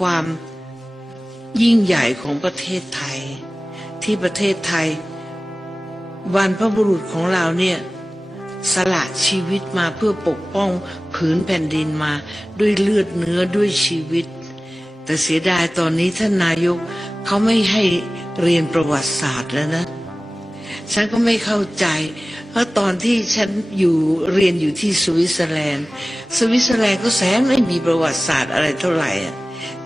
ความยิ่งใหญ่ของประเทศไทย ที่ประเทศไทยบรรพบุรุษของเราเนี่ยสละชีวิตมาเพื่อปกป้องผืนแผ่นดินมาด้วยเลือดเนื้อด้วยชีวิต แต่เสียดายตอนนี้ท่านนายกเขาไม่ให้เรียนประวัติศาสตร์แล้วนะ ฉันก็ไม่เข้าใจ เพราะตอนที่ฉันอยู่เรียนอยู่ที่สวิตเซอร์แลนด์ สวิตเซอร์แลนด์ก็แสนไม่มีประวัติศาสตร์อะไรเท่าไหร่อะ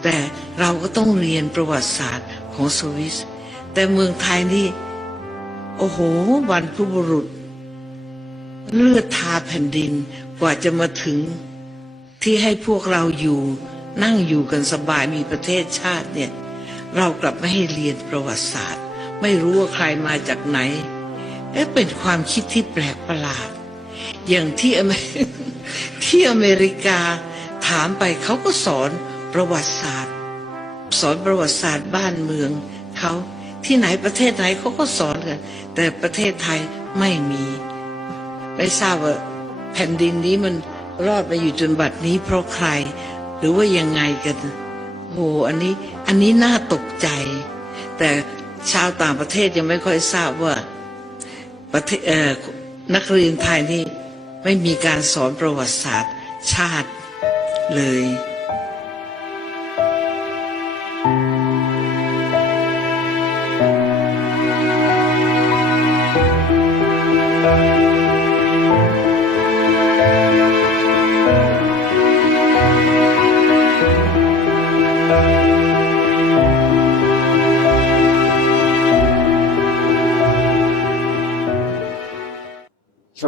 แต่เราก็ต้องเรียนประวัติศาสตร์ของสวิส แต่เมืองไทยนี่ โอ้โหบรรพบุรุษ เลือดทาแผ่นดินกว่าจะมาถึง ที่ให้พวกเราอยู่ นั่งอยู่กันสบายมีประเทศชาติเนี่ย เรากลับไม่ให้เรียนประวัติศาสตร์ ไม่รู้ว่าใครมาจากไหนเอ๊ะเป็นความคิดที่แปลกประหลาด อย่างที่อเมที่อเมริกาถามไปเขาก็สอน ประวัติศาสตร์ สอนประวัติศาสตร์บ้านเมืองเขาที่ไหนประเทศไหนเขาก็สอนกันแต่ประเทศไทยไม่มี ไม่ทราบว่าแผ่นดินนี้มันรอดมาอยู่จนบัดนี้เพราะใคร หรือว่ายังไงกันโหอันนี้อันนี้น่าตกใจ แต่ชาวต่างประเทศยังไม่ค่อยทราบว่าประเทศเออนักเรียนไทยนี่ไม่มีการสอนประวัติศาสตร์ชาติเลย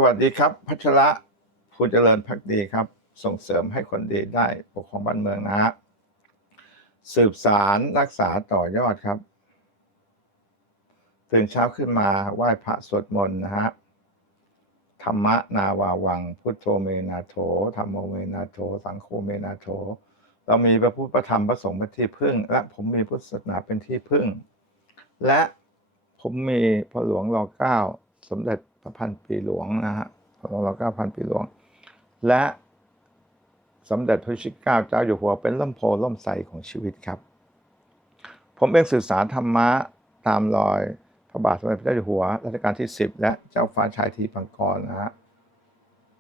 วัสดีครับ พัชระภูเจริญพักดีครับ ส่งเสริมให้คนดีได้ปกครองบ้านเมืองนะฮะสืบสารรักษาต่อยอดครับตื่นเช้าขึ้นมาไหว้พระสวดมนต์นะฮะธรรมะนาวาวัง พุทโธเมนาโถธรรมโมเมนาโถ สังโฆเมนาโถ เรามีพระพุทธพระธรรมพระสงฆ์เป็นที่พึ่ง และผมมีพุทธศาสนาเป็นที่พึ่ง และผมมีพระหลวงรอเก้าสมเด็จ พันปีหลวงนะฮะพระหลวงรอเก้าพันปีหลวง และสมเด็จพระชิเก้าเจ้าอยู่หัวเป็นล่มโพล่มใสของชีวิตครับ ผมเองศึกษาธรรมะตามรอยพระบาทสมเด็จพระเจ้าอยู่หัวรัชกาลที่สิบและเจ้าฟ้าชายทีปังกรนะฮะ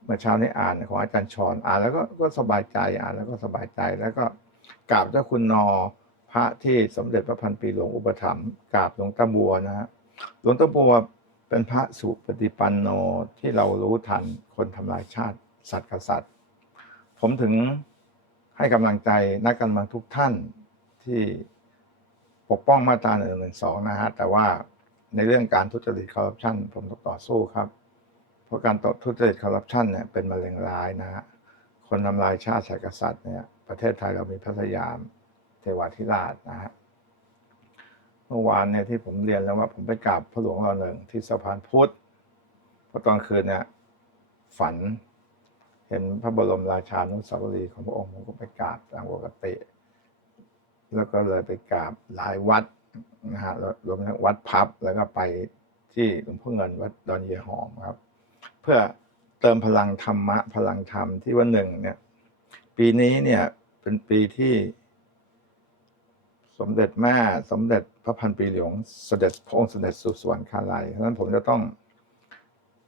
เมื่อเช้านี้อ่านของอาจารย์ชอนอ่านแล้วก็ก็สบายใจอ่านแล้วก็สบายใจแล้วก็กราบเจ้าคุณนอพระที่สมเด็จพระพันปีหลวงอุปถัมภ์กราบหลวงตาบัวนะฮะหลวงตาบัว เป็นพระสุปฏิปันโนที่เรารู้ทันคนทำลายชาติสัตว์กษัตริย์ ผมถึงให้กำลังใจนักการเมืองทุกท่านที่ปกป้องมาตราหนึ่งหนึ่งสองนะฮะ แต่ว่าในเรื่องการทุจริตคอร์รัปชันผมต้องต่อสู้ครับ เพราะการต่อทุจริตคอร์รัปชันเนี่ยเป็นมะเร็งร้ายนะฮะ คนทำลายชาติศาสตร์กษัตริย์เนี่ยประเทศไทยเรามีพระสยาม เทวาธิราชนะฮะ เมื่อวานเนี่ยที่ผมเรียนแล้วว่าผมไปกราบพระหลวงรอหนึ่งที่สะพานพุทธเพราะตอนคืนเนี่ยฝัน เห็นพระบรมราชานุสาวรีย์ของพระองค์ผมก็ไปกราบตามปกติ แล้วก็เลยไปกราบหลายวัดนะฮะรวมทั้งวัดพับแล้วก็ไปที่หลวงพ่อเงินวัดดอนเยหอมครับ เพื่อเติมพลังธรรมะ พลังธรรมที่ว่าหนึ่งเนี่ย ปีนี้เนี่ยเป็นปีที่ สมเด็จแม่สมเด็จ พระพันปีหลวงเสด็จพระองค์เสด็จสู่สวรรคาลัยเพราะฉะนั้นผมจะต้อง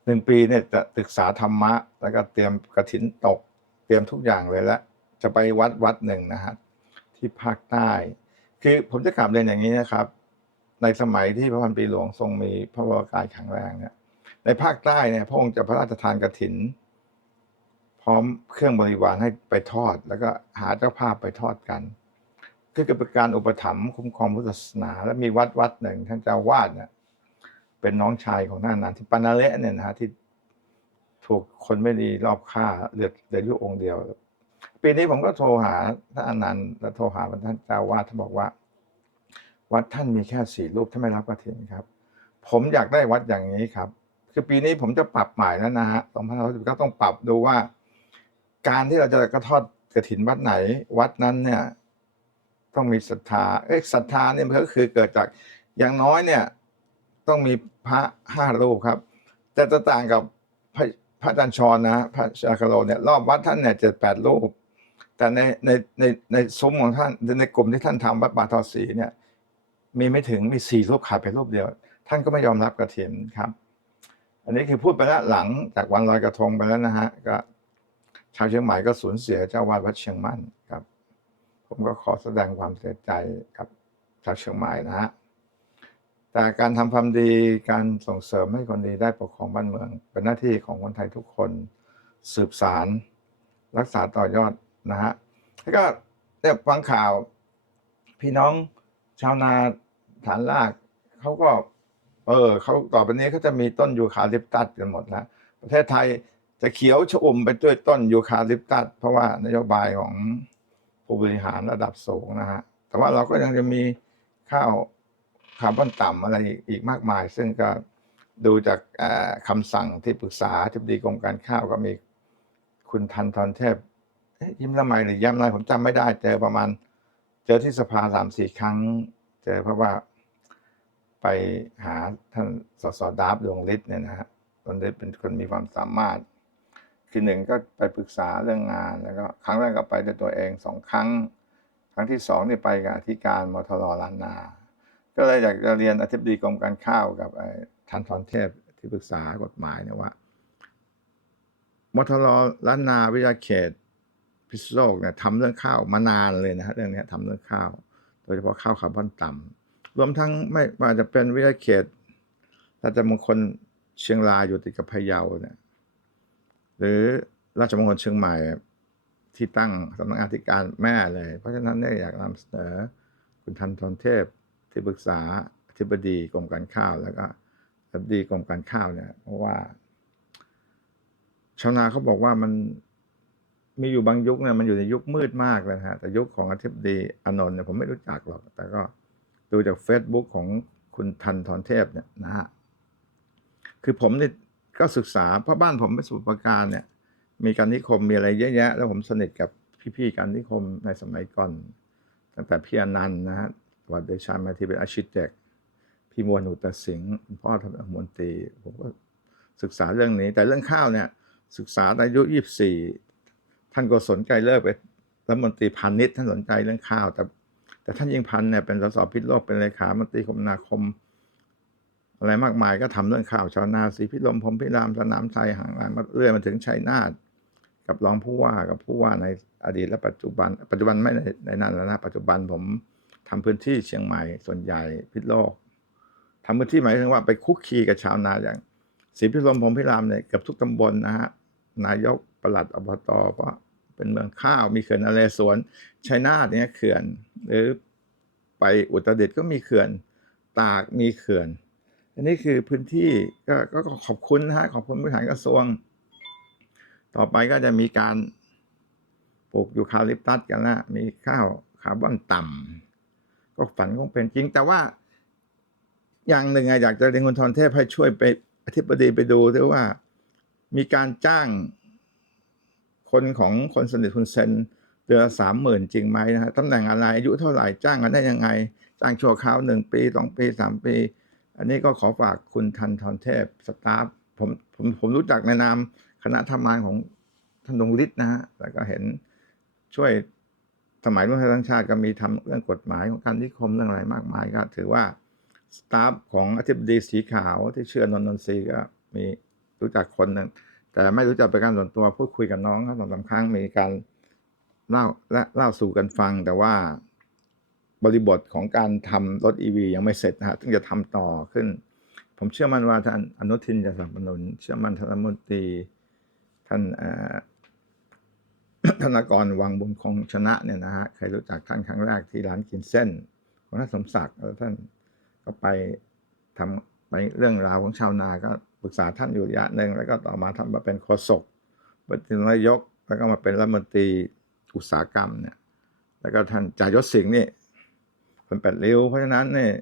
หนึ่งปีเนี่ยจะศึกษาธรรมะ แล้วก็เตรียมกระถินตก เตรียมทุกอย่างเลยแล้วจะไปวัดวัดหนึ่งนะฮะที่ภาคใต้ คือผมจะกลับเรียนอย่างนี้นะครับ ในสมัยที่พระพันปีหลวงทรงมีพระวรกายแข็งแรงเนี่ยในภาคใต้เนี่ยพระองค์จะพระราชทานกระถิน พร้อมเครื่องบริวารให้ไปทอด แล้วก็หาเจ้าภาพไปทอดกัน ก็คือเป็นการอุปถัมภ์คุ้มครองพุทธศาสนา และมีวัดวัดหนึ่งท่านเจ้าวาดเนี่ยเป็นน้องชายของท่านอนันที่ปานาเละเนี่ยนะฮะที่ถูกคนไม่ดีรอบฆ่าเหลือเหลืออยู่องค์เดียว ปีนี้ผมก็โทรหาท่านอนันต์และโทรหาท่านเจ้าวาดท่านบอกว่า วัดท่านมีแค่สี่รูปท่านไม่รับกระถินครับ ผมอยากได้วัดอย่างนี้ครับ คือปีนี้ผมจะปรับใหม่แล้วนะฮะ2519ต้องปรับดูว่า การที่เราจะกระทอดกระถินวัดไหน วัดนั้นเนี่ย ต้องมีศรัทธาเอ๊ะศรัทธาเนี่ยมันก็คือเกิดจากอย่างน้อยเนี่ย ต้องมีพระห้ารูปครับ แต่จะต่างกับพระพระอาจารย์ชรนะพระชาคาโลเนี่ยรอบวัดท่านเนี่ยเจ็ดแปดรูป แต่ในในในในซุ้มของท่านในกลุ่มที่ท่านทำวัดป่าทอสีเนี่ยมีไม่ถึงมีสี่รูปขาดไปรูปเดียว ท่านก็ไม่ยอมรับกระถินครับ อันนี้คือพูดไปแล้วหลังจากวันลอยกระทงไปแล้วนะฮะก็ชาวเชียงใหม่ก็สูญเสียเจ้าวาดวัดเชียงมั่นครับ ผมก็ขอแสดงความเสียใจกับชาวเชียงใหม่นะฮะแต่การทำความดีการส่งเสริมให้คนดีได้ปกครองบ้านเมือง เป็นหน้าที่ของคนไทยทุกคนสืบสาร รักษาต่อยอดนะฮะแล้วก็เนี่ยฟังข่าว พี่น้องชาวนาฐานรากเขาก็ เออเขาต่อไปนี้เขาจะมีต้นยูคาลิปตัสกันหมดแล้วประเทศไทยจะเขียวชอุ่มไปด้วยต้นยูคาลิปตัสเพราะว่านโยบายของ ผู้บริหารระดับสูงนะฮะ แต่ว่าเราก็ยังจะมีข้าวคาร์บอนต่ำอะไรอีกมากมาย ซึ่งก็ดูจากคำสั่งที่ปรึกษาที่ดีกรมการข้าวก็มีคุณทันทรเทพยิ้มละไมหรือย้ำอะไรผมจำไม่ได้เจอประมาณ เจอที่สภาสามสี่ครั้ง เจอเพราะว่าไปหาท่านสสดาบดวงฤทธิ์เนี่ยนะฮะดวงฤทธิ์เป็นคนมีความสามารถ คือหนึ่งก็ไปปรึกษาเรื่องงานแล้วก็ครั้งแรกก็ไปด้วยตัวเองสองครั้ง ครั้งที่สองนี่ไปกับอธิการมทรล้านนา ก็เลยอยากจะเรียนอธิบดีกรมการข้าวกับไอ้ทันทรเทพที่ปรึกษากฎหมายเนี่ยว่ามทรล้านนาวิทยาเขตพิษโลกเนี่ยทำเรื่องข้าวมานานเลยนะฮะเรื่องนี้ทำเรื่องข้าว โดยเฉพาะข้าวคาร์บอนต่ำรวมทั้งไม่ว่าจะเป็นวิทยาเขตราชมงคลเชียงรายอยู่ติดกับพะเยาเนี่ย หรือราชมงคลเชียงใหม่ที่ตั้งสำนักงานธิการแม่เลย เพราะฉะนั้นเนี่ยอยากนำเสนอคุณทันทรเทพที่ปรึกษาอธิบดีกรมการข้าวแล้วก็อธิบดีกรมการข้าวเนี่ย เพราะว่า ชาวนาเขาบอกว่ามันมีอยู่บางยุคเนี่ยมันอยู่ในยุคมืดมากเลยฮะแต่ยุคของอธิบดีอานนท์เนี่ยผมไม่รู้จักหรอก แต่ก็ดูจาก Facebook ของคุณทันทรเทพเนี่ยนะฮะคือผมเนี่ย ก็ศึกษาเพราะบ้านผมเป็นสมุทรปราการเนี่ย มีการนิคมมีอะไรเยอะแยะ แล้วผมสนิทกับพี่ๆการนิคมในสมัยก่อน ตั้งแต่พี่อนันต์นะฮะวัดเดชามาที่เป็นอาชิเตกพี่มวลอุตสิงห์พ่อทำรัฐมนตรีผมก็ศึกษาเรื่องนี้ แต่เรื่องข้าวเนี่ย ศึกษาในอายุยี่สิบสี่ท่านก็สนใจเลิกไปรัฐมนตรีพาณิชย์ท่านสนใจเรื่องข้าว แต่แต่ท่านยิ่งพันเนี่ยเป็นสสพิษโลกเป็นเลขา มนตรีคมนาคม อะไรมากมายก็ทำเรื่องข่าวชาวนาสีพิลมพรมพิรามสนามชัยห่างไกลมาเรื่อยมาถึงชัยนาทกับรองผู้ว่ากับผู้ว่าในอดีตและปัจจุบัน ปัจจุบันไม่ในในนั้นแล้วนะปัจจุบันผมทำพื้นที่เชียงใหม่ส่วนใหญ่พิษโลกทำพื้นที่หมายถึงว่าไปคุกคีกับชาวนาอย่างศรีพิลมพรมพิรามเนี่ยเกือบทุกตำบลนะฮะนายกปลัดอบตเพราะเป็นเมืองข้าวมีเขื่อนนเรศวรชัยนาทเนี่ยเขื่อน หรือไปอุตรดิตถ์ก็มีเขื่อน ตากมีเขื่อน อันนี้คือพื้นที่ก็ก็ขอบคุณนะฮะขอบคุณบริหารกระทรวง ต่อไปก็จะมีการปลูกยูคาลิปตัสกันละมีข้าวคาร์บอนต่ำก็ฝันคงเป็นจริง แต่ว่าอย่างหนึ่งอะอยากจะเรียนคุณทรเทพให้ช่วยไปอธิบดีไปดูด้วยว่ามีการจ้างคนของคนสนิทคุณเซนเดือนสามหมื่นจริงไหมนะฮะตำแหน่งอะไรอายุเท่าไหร่จ้างกันได้ยังไง จ้างชั่วคราวหนึ่งปีสองปีสามปี อันนี้ก็ขอฝากคุณทันทรเทพสตาฟผมผมผมรู้จักในนามคณะทำงานของท่านดวงฤทธิ์นะฮะแล้วก็เห็นช่วยสมัยรุ่นไทยทั้งชาติก็มีทำเรื่องกฎหมายของการนิคมเรื่องอะไรมากมายก็ถือว่าสตาฟของอธิบดีสีขาวที่เชื่อนนนนทรีก็มีรู้จักคนหนึ่งแต่ไม่รู้จักเป็นการส่วนตัวพูดคุยกับน้องครับสองสาครั้งมีการเล่าและเล่าสู่กันฟังแต่ว่า บริบทของการทำรถ EV ยังไม่เสร็จนะฮะซึ่งจะทำต่อขึ้น ผมเชื่อมั่นว่าท่านอนุทินจะสนับสนุน เชื่อมั่นท่านรัฐมนตรีท่านอ่อธนากรวังบุญคงชนะเนี่ยนะฮะใครรู้จักท่านครั้งแรกที่ร้านกินเส้นของท่านสมศักดิ์แล้วท่านก็ไปทำไปเรื่องราวของชาวนาก็ปรึกษาท่านอยู่ระยะหนึ่งแล้วก็ต่อมาทำมาเป็นโฆษกเป็นนายกแล้วก็มาเป็นรัฐมนตรีอุตสาหกรรมเนี่ย แล้วก็ท่านจายศสิงห์นี่ เป็นแปดเริ้วเพราะฉะนั้นเนี่ย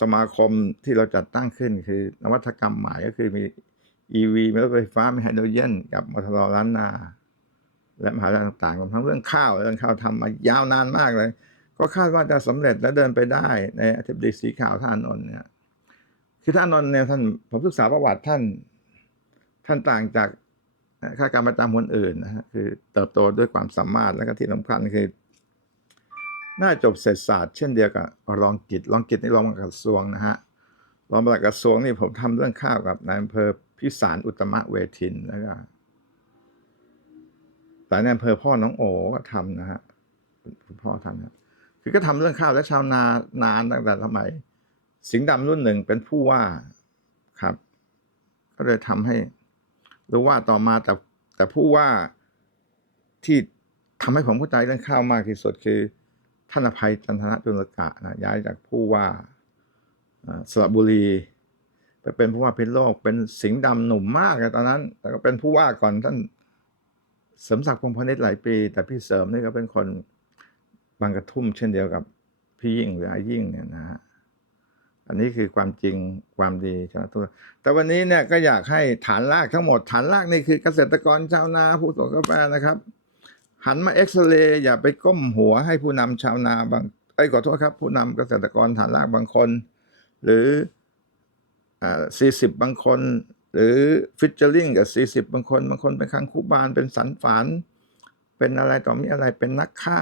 สมาคมที่เราจัดตั้งขึ้นคือ นวัตกรรมใหม่ก็คือมี EV มีรถไฟฟ้ามีไฮโดรเจนกับมอเตอร์ล้านนา และมหาลัยต่างๆรวมทั้งเรื่องข้าวเรื่องข้าวทำมายาวนานมากเลย ก็คาดว่าจะสำเร็จและเดินไปได้ในอธิบดีสีขาวท่านอนนเนี่ยคือท่านอนนเนี่ยท่านผมศึกษาประวัติท่าน ท่านต่างจากข้าการประจำคนอื่นนะฮะคือเติบโตด้วยความสามารถแล้วก็ที่สำคัญคือ น่าจบเศรษฐศาสตร์เช่นเดียวกับรองกิจรองกิจนี่รองกระทรวงนะฮะรองปลัดกระทรวงนี่ผมทำเรื่องข้าวกับนายอำเภอพิสารอุตมะเวทินแล้วก็แต่ในอำเภอพ่อน้องโอก็ทำนะฮะคุณพ่อทำนะคือก็ทำเรื่องข้าวและชาวนานานตั้งแต่สมัยสิงห์ดำรุ่นหนึ่งเป็นผู้ว่าครับ ก็เลยทำให้รู้ว่าต่อมาแต่แต่ผู้ว่าที่ทำให้ผมเข้าใจเรื่องข้าวมากที่สุดคือ ท่านอภัยจันทนะจุลกะนะย้ายจากผู้ว่าสระบุรี ไปเป็นผู้ว่าพิษโลก เป็นสิงห์ดำหนุ่มมากเลยตอนนั้น แต่ก็เป็นผู้ว่าก่อนท่านเสริมศักดิ์พงพนิชหลายปี แต่พี่เสริมนี่ก็เป็นคนบางกระทุ่มเช่นเดียวกับพี่ยิ่งหรืออายิ่งเนี่ยนะฮะอันนี้คือความจริงความดีชนะทุกแต่วันนี้เนี่ยก็อยากให้ฐานรากทั้งหมดฐานรากนี่คือเกษตรกรชาวนาผู้ส่งกาแฟนะครับ หันมาเอ็กซเรย์อย่าไปก้มหัวให้ผู้นำชาวนาบางไอ้ขอโทษครับ ผู้นำเกษตรกรฐานรากบางคน หรือสี่สิบบางคน หรือฟิชเจอริงกับสี่สิบบางคน บางคนเป็นคังคูบานเป็นสันฝานเป็นอะไรต่อมีอะไรเป็นนักฆ่า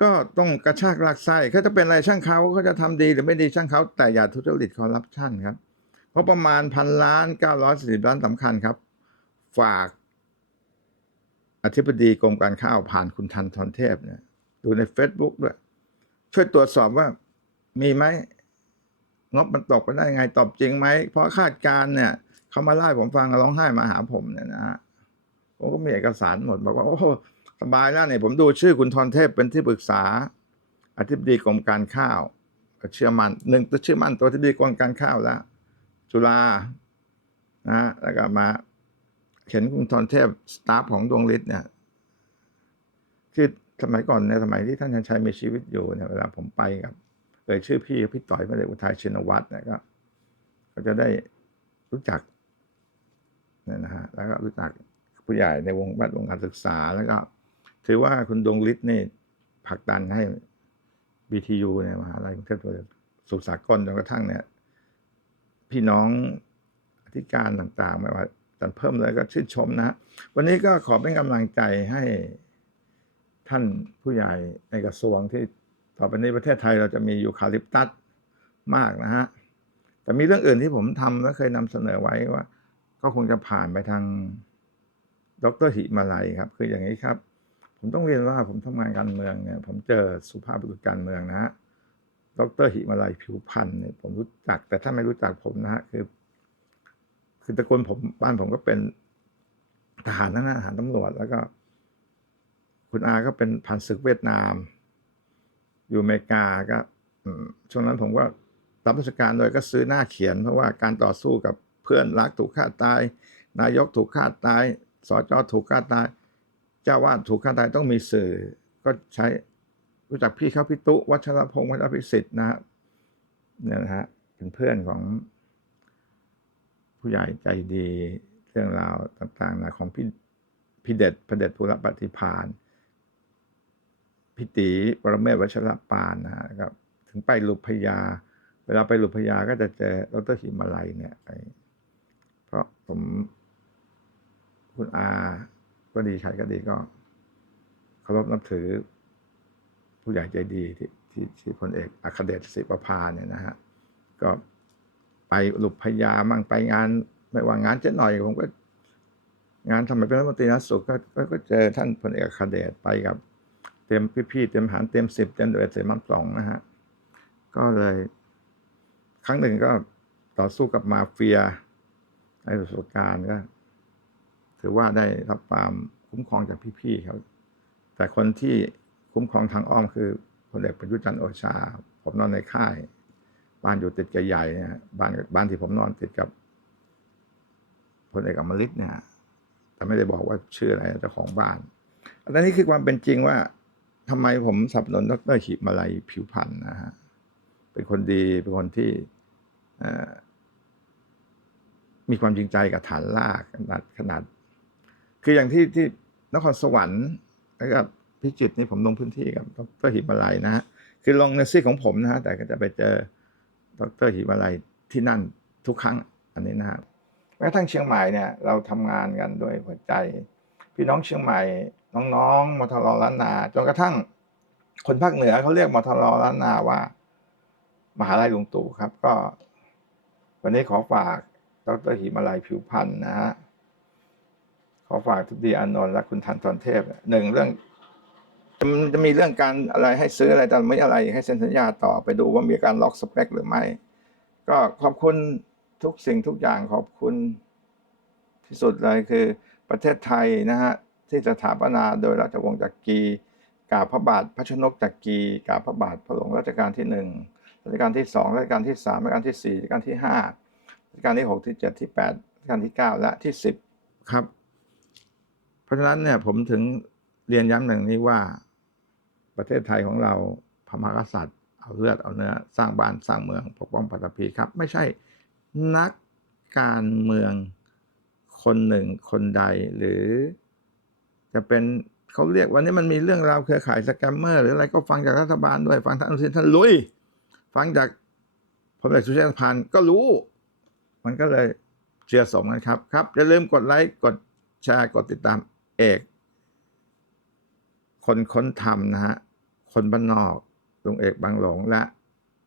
ก็ต้องกระชากลากไส้เขาจะเป็นอะไรช่างเขาเขาจะทำดีหรือไม่ดีช่างเขาแต่อย่าทุจริตคอร์รัปชันครับ เพราะประมาณพันล้านเก้าร้อยสิบล้านสำคัญครับ ฝาก อธิบดีกรมการข้าวผ่านคุณทันทรเทพเนี่ยดูใน Facebook ด้วยช่วยตรวจสอบว่ามีไหมงบมันตกไปได้ไงตอบจริงไหม เพราะคาดการ์เนี่ยเขามาไล่ผมฟังร้องไห้มาหาผมเนี่ยนะฮะผมก็มีเอกสารหมดบอกว่าโอ้สบายแล้วเนี่ยผมดูชื่อคุณทรเทพเป็นที่ปรึกษา อธิบดีกรมการข้าวเชื่อมันหนึ่งตัวเชื่อมันตัวอธิบดีกรมการข้าวแล้วจุฬานะแล้วก็มา เห็นคุณทรเทพสตาฟของดวงฤทธิ์เนี่ยคือสมัยก่อนในสมัยที่ท่านชันชัยมีชีวิตอยู่เนี่ยเวลาผมไปกับเอ่ยชื่อพี่พี่ต่อยมาเลยอุทัยชินวัตรเนี่ยก็ก็จะได้รู้จักเนี่ยนะฮะแล้วก็รู้จักผู้ใหญ่ในวงแวดวงการศึกษาแล้วก็ ถือว่าคุณดวงฤทธิ์นี่ผลักดันให้ BTU เนี่ยมหาลัยกรุงเทพสุขสากลจนกระทั่งเนี่ย พี่น้องอธิการต่างๆไม่ว่า จันเพิ่มเลยก็ชื่นชมนะฮะวันนี้ก็ขอเป็นกำลังใจให้ท่านผู้ใหญ่ในกระทรวงที่ต่อไปนี้ประเทศไทยเราจะมียูคาลิปตัสมากนะฮะ แต่มีเรื่องอื่นที่ผมทำและเคยนำเสนอไว้ว่า ก็คงจะผ่านไปทางดรหิมาลัยครับ คืออย่างนี้ครับ ผมต้องเรียนว่าผมทำงานการเมืองเนี่ย ผมเจอสุภาพบุรุษการเมืองนะฮะดรหิมาลัยผิวพันธ์เนี่ยผมรู้จัก แต่ถ้าไม่รู้จักผมนะฮะคือ คือตระกูลผมบ้านผมก็เป็นทหารนะนะทหารตำรวจแล้วก็ คุณอาก็เป็นผ่านศึกเวียดนาม อยู่อเมริกาก็ช่วงนั้นผมก็รับราชการโดยก็ซื้อหน้าเขียน เพราะว่าการต่อสู้กับเพื่อนรักถูกฆ่าตาย นายกถูกฆ่าตายสจถูกฆ่าตาย เจ้าวาดถูกฆ่าตายต้องมีสื่อ ก็ใช้รู้จักพี่เขาพิตุ วัชรพงศ์วัชรพิสิทธิ์นะฮะเนี่ยนะฮะเป็นเพื่อนของ ผู้ใหญ่ใจดีเรื่องราวต่างๆนะของพี่พี่เด็ดพระเด็ดภูรปฏิพานพี่ตีปรเมศวชรปานนะครับ ถึงไปลุพยา เวลาไปลุพยาก็จะเจอดรหิมาลัยเนี่ยเพราะผมคุณอาก็ดีใครก็ดีก็เคารพนับถือ ผู้ใหญ่ใจดีที่ที่ที่พลเอกอัคเดชศิประพาเนี่ยนะฮะก็ ไปหลุปพยามั่งไปงานไม่ว่างานเจ๊หน่อยผมก็ งานทำไมเป็นรัฐมนตรีนะสุขก็ก็เจอท่านพลเอกคาเดชไปกับ เต็มพี่ๆเต็มหารเต็มสิบเต็มเดือดเต็มมั่สองนะฮะ ก็เลย ครั้งหนึ่งก็ต่อสู้กับมาเฟียในประสบการณ์ก็ถือว่าได้รับความคุ้มครองจากพี่ๆเขาแต่คนที่คุ้มครองทางอ้อมคือพลเอกประยุทธ์จันทร์โอชา ผมนอนในค่าย บ้านอยู่ติดกับใหญ่เนี่ยบ้านบ้านที่ผมนอนติดกับพลเอกอมฤตเนี่ยแต่ไม่ได้บอกว่าชื่ออะไรเจ้าของบ้านอันนี้คือความเป็นจริงว่าทำไมผมสนับสนุนดรหิมาลัยผิวพันธ์นะฮะเป็นคนดีเป็นคนที่มีความจริงใจกับฐานลากขนาดขนาด คืออย่างที่ที่นครสวรรค์แล้วก็พิจิตรนี่ผมลงพื้นที่กับดรหิมาลัยนะฮะคือลงในซีของผมนะฮะแต่ก็จะไปเจอ ดรหิมาลัยที่นั่นทุกครั้งอันนี้นะฮะแม้กระทั่งเชียงใหม่เนี่ยเราทำงานกันด้วยหัวใจ พี่น้องเชียงใหม่น้องๆมทรล้านนาจนกระทั่งคนภาคเหนือเขาเรียกมทรล้านนาว่า มหาลัยลุงตู่ครับ ก็ วันนี้ขอฝากดรหิมาลัยผิวพันธ์นะฮะขอฝากทุกดีอานนท์และคุณทันตอนเทพหนึ่งเรื่อง จะจะมีเรื่องการอะไรให้ซื้ออะไรแต่ไม่อะไรให้เซ็นสัญญาต่อไปดูว่ามีการล็อกสเปคหรือไม่ ก็ขอบคุณทุกสิ่งทุกอย่างขอบคุณที่สุดเลยคือประเทศไทยนะฮะที่สถาปนาโดยราชวงศ์จักรีกาพระบาทพระชนกจักรีกาพระบาทพระหลวงรัชกาลที่หนึ่งรัชกาลที่สองรัชกาลที่สามรัชกาลที่สี่รัชกาลที่ห้ารัชกาลที่หกที่เจ็ดที่แปดรัชกาลที่เก้าและที่สิบครับ เพราะฉะนั้นเนี่ยผมถึงเรียนย้ำหนึ่างนี้ว่า ประเทศไทยของเราพมหากษัตริย์ เอาเลือดเอาเนื้อสร้างบ้านสร้างเมืองปกป้องปัตภีครับ ไม่ใช่นักการเมืองคนหนึ่งคนใดหรือ จะเป็นเขาเรียกวันนี้มันมีเรื่องราวเครือข่ายสแกมเมอร์หรืออะไรก็ฟังจากรัฐบาลด้วยฟังท่านอุทินท่านลุย ฟังจากพลเอกสุชาติพันธ์ก็รู้ มันก็เลยเชื่อสมกันครับครับอย่าลืมกดไลค์กดแชร์กดติดตามเอก คนค้นทำนะฮะ คนบ้านนอกลุงเอกบางหลงและ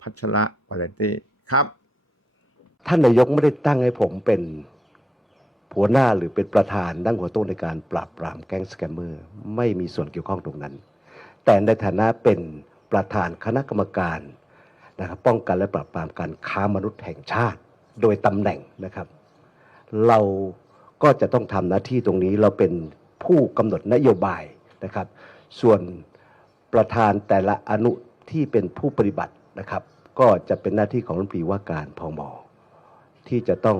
พัชระวาเลนตี้ครับ ท่านนายกไม่ได้ตั้งให้ผมเป็นหัวหน้าหรือเป็นประธานดั้งหัวโต๊ะในการปราบปรามแก๊งสแกมเมอร์ ไม่มีส่วนเกี่ยวข้องตรงนั้น แต่ในฐานะเป็นประธานคณะกรรมการนะครับป้องกันและปราบปรามการค้ามนุษย์แห่งชาติ โดยตำแหน่งนะครับ เราก็จะต้องทำหน้าที่ตรงนี้เราเป็นผู้กำหนดนโยบายนะครับ ส่วน ประธานแต่ละอนุที่เป็นผู้ปฏิบัตินะครับ ก็จะเป็นหน้าที่ของรัฐมนตรีว่าการพมที่จะต้อง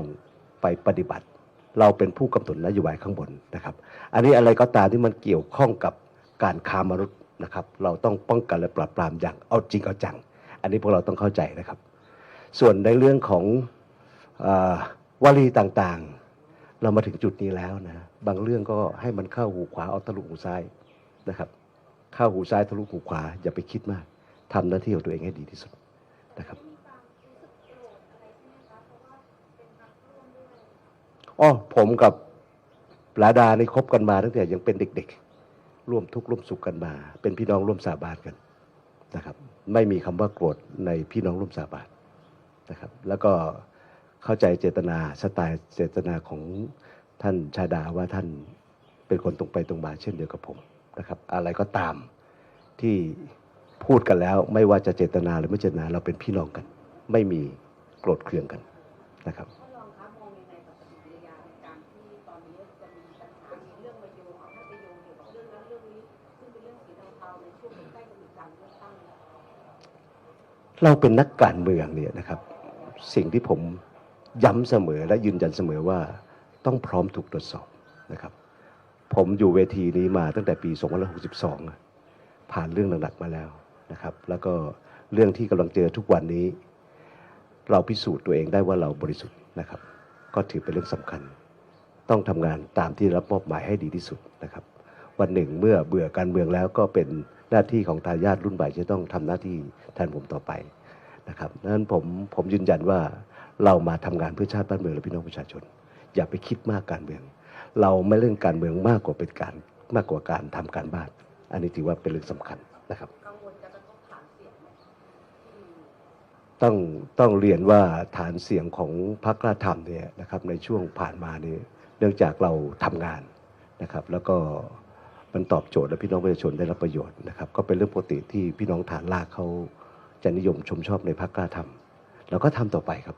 ไปปฏิบัติ เราเป็นผู้กำหนดนโยบายข้างบนนะครับ อันนี้อะไรก็ตามที่มันเกี่ยวข้องกับการค้ามนุษย์นะครับ เราต้องป้องกันและปราบปรามอย่างเอาจริงเอาจัง อันนี้พวกเราต้องเข้าใจนะครับ ส่วนในเรื่องของอวลีต่างๆ เรามาถึงจุดนี้แล้วนะบางเรื่องก็ให้มันเข้าหูขวาเอาทะลุหูซ้ายนะครับ เข้าหูซ้ายทะลุหูขวา อย่าไปคิดมากทำหน้าที่ของตัวเองให้ดีที่สุดนะครับอ๋อผมกับปลาดานี่คบกันมาตั้งแต่ยังเป็นเด็ก ๆ ร่วมทุกข์ร่วมสุขกันมา เป็นพี่น้องร่วมสาบานกันนะครับ ไม่มีคำว่าโกรธในพี่น้องร่วมสาบานนะครับ แล้วก็เข้าใจเจตนาสไตล์เจตนาของท่านชาดาว่าท่านเป็นคนตรงไปตรงมาเช่นเดียวกับผม นะครับอะไรก็ตามที่พูดกันแล้ว ไม่ว่าจะเจตนาหรือไม่เจตนาเราเป็นพี่น้องกัน ไม่มีโกรธเคืองกันนะครับเราเป็นนักการเมืองเนี่ยนะครับ สิ่งที่ผมย้ำเสมอและยืนยันเสมอว่าต้องพร้อมถูกตรวจสอบนะครับ ผมอยู่เวทีนี้มาตั้งแต่ปี 2562 ผ่านเรื่องหนักๆมาแล้วนะครับ แล้วก็เรื่องที่กำลังเจอทุกวันนี้ เราพิสูจน์ตัวเองได้ว่าเราบริสุทธิ์นะครับ ก็ถือเป็นเรื่องสำคัญ ต้องทำงานตามที่รับมอบหมายให้ดีที่สุดนะครับ วันหนึ่งเมื่อเบื่อการเมืองแล้วก็เป็นหน้าที่ของทายาทรุ่นใหม่ที่ต้องทำหน้าที่แทนผมต่อไปนะครับดังนั้นผมผมยืนยันว่าเรามาทำงานเพื่อชาติบ้านเมืองและพี่น้องประชาชน อย่าไปคิดมากการเมือง เราไม่เล่นการเมืองมากกว่าเป็นการมากกว่าการทำการบ้าน อันนี้ถือว่าเป็นเรื่องสำคัญนะครับ ต้องต้องเรียนว่าฐานเสียงของพรรคกล้าทำเนี่ยนะครับในช่วงผ่านมานี้เนื่องจากเราทำงานนะครับ แล้วก็มันตอบโจทย์และพี่น้องประชาชนได้รับประโยชน์นะครับ ก็เป็นเรื่องปกติที่พี่น้องฐานลากเขาจะนิยมชมชอบในพรรคกล้าทำเราก็ทำต่อไปครับ